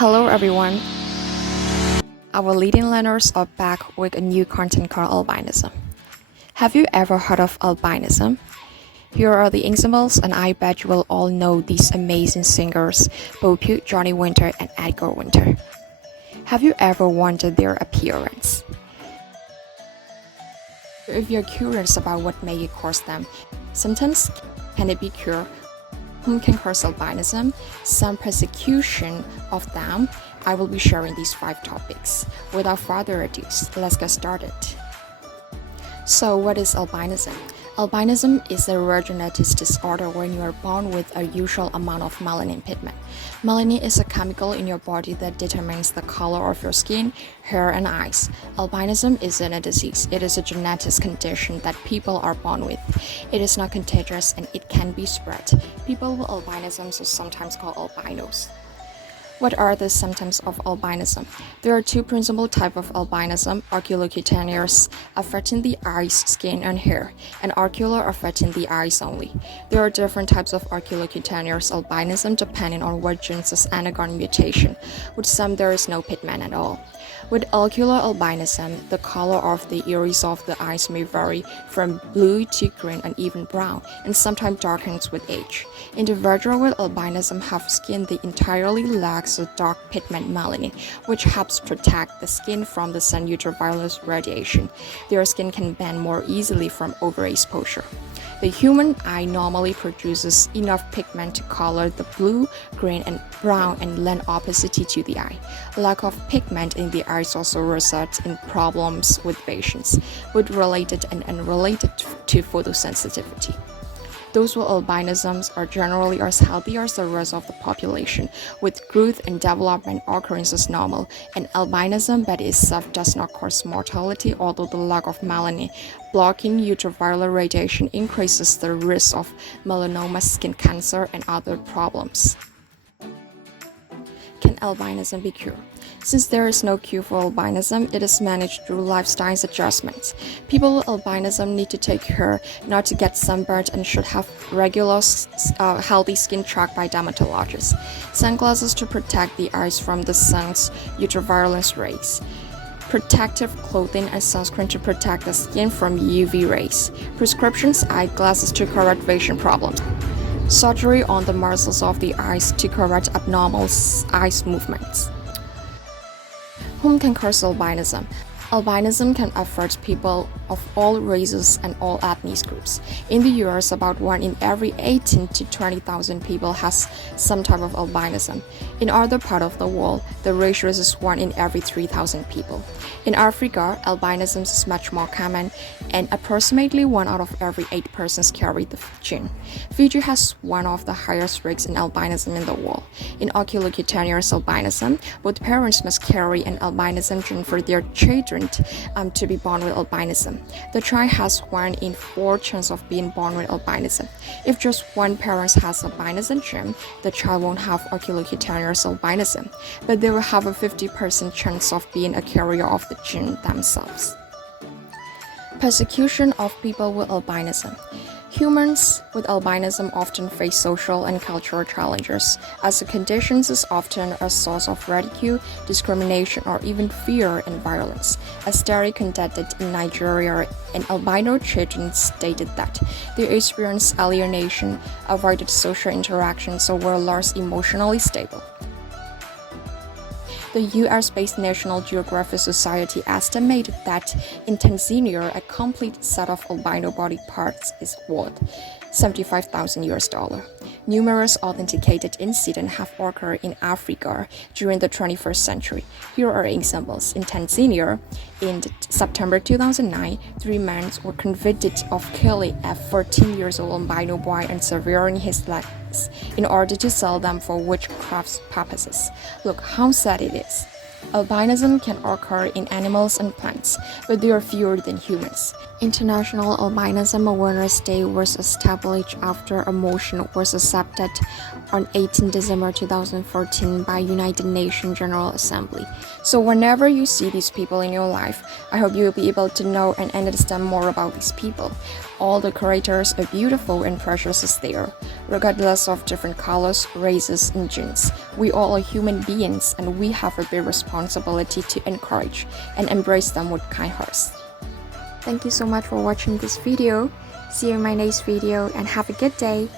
Hello everyone. Our leading learners are back with a new content called albinism. Have you ever heard of albinism? Here are the examples, and I bet you will all know these amazing singers, Bo Peep, Johnny Winter, and Edgar Winter. Have you ever wondered their appearance? If you're curious about what may cause them, symptoms, can it be cured? Whom can cause albinism? Some persecution of them. I will be sharing these 5 topics. Without further ado, let's get started. So, what is albinism? Albinism is a rare genetic disorder when you are born with a usual amount of melanin pigment. Melanin is a chemical in your body that determines the color of your skin, hair, and eyes. Albinism isn't a disease. It is a genetic condition that people are born with. It is not contagious and it can be spread. People with albinism are sometimes called albinos. What are the symptoms of albinism? There are 2 principal types of albinism: oculocutaneous, affecting the eyes, skin, and hair, and ocular, affecting the eyes only. There are different types of oculocutaneous albinism depending on what genes has undergone mutation. With some, there is no pigment at all. With ocular albinism, the color of the iris of the eyes may vary from blue to green and even brown, and sometimes darkens with age. Individuals with albinism have skin that entirely lacks a dark pigment melanin, which helps protect the skin from the sun ultraviolet radiation. Their skin can bend more easily from overexposure. The human eye normally produces enough pigment to color the blue, green, and brown and lend opacity to the eye. Lack of pigment in the eyes also results in problems with patients, both related and unrelated to photosensitivity. Those with albinism are generally as healthy as the rest of the population, with growth and development occurring as normal, and albinism by itself does not cause mortality, although the lack of melanin blocking ultraviolet radiation increases the risk of melanoma, skin cancer, and other problems. Can albinism be cured? Since there is no cure for albinism, it is managed through lifestyle adjustments. People with albinism need to take care not to get sunburned and should have regular, healthy skin checked by dermatologists. Sunglasses to protect the eyes from the sun's ultraviolet rays. Protective clothing and sunscreen to protect the skin from UV rays. Prescription eyeglasses to correct vision problems. Surgery on the muscles of the eyes to correct abnormal eye movements. Whom can cause albinism? Albinism can affect people of all races and all ethnic groups. In the US, about 1 in every 18 to 20,000 people has some type of albinism. In other parts of the world, the ratio is 1 in every 3,000 people. In Africa, albinism is much more common, and approximately 1 out of every 8 persons carry the gene. Fiji has one of the highest rates in albinism in the world. In oculocutaneous albinism, both parents must carry an albinism gene for their children to be born with albinism. The child has 1 in 4 chance of being born with albinism. If just one parent has albinism gene, the child won't have oculocutaneous albinism, but they will have a 50% chance of being a carrier of the gene themselves. Persecution of people with albinism. Humans with albinism often face social and cultural challenges, as the condition is often a source of ridicule, discrimination, or even fear and violence. A study conducted in Nigeria, an albino children stated that they experienced alienation, avoided social interactions, or were less emotionally stable. The US-based National Geographic Society estimated that in Tanzania, a complete set of albino body parts is worth $75,000. Numerous authenticated incidents have occurred in Africa during the 21st century. Here are examples. In Tanzania, in September 2009, 3 men were convicted of killing a 14-year-old albino boy and severing his legs in order to sell them for witchcraft purposes. Look how sad it is. Albinism can occur in animals and plants, but they are fewer than humans. International Albinism Awareness Day was established after a motion was accepted on 18 December 2014 by United Nations General Assembly. So whenever you see these people in your life, I hope you will be able to know and understand more about these people. All the creators are beautiful and precious as they are, regardless of different colors, races, and genes. We all are human beings and we have a big responsibility to encourage and embrace them with kind hearts. Thank you so much for watching this video. See you in my next video and have a good day.